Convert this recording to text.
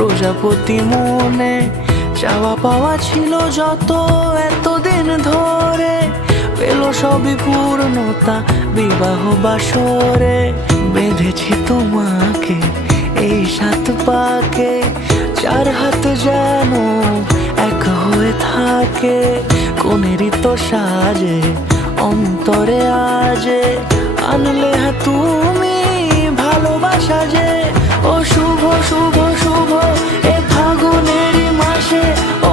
প্রজাপতি মনে চাওয়া পাওয়া ছিল যত এতদিন ধরে, পেল সবই পূর্ণতা বিবাহ বাসরে। বেঁধেছি তোমাকে এই 7 পাকে, 4 হাত যেন এক হয়ে থাকে। কোনেরই তো সাজে অন্তরে আজে আনলে তুমি ভালোবাসা যে। ও শুভ শুভ শুভ এ ফাগুনেরই মাসে, ও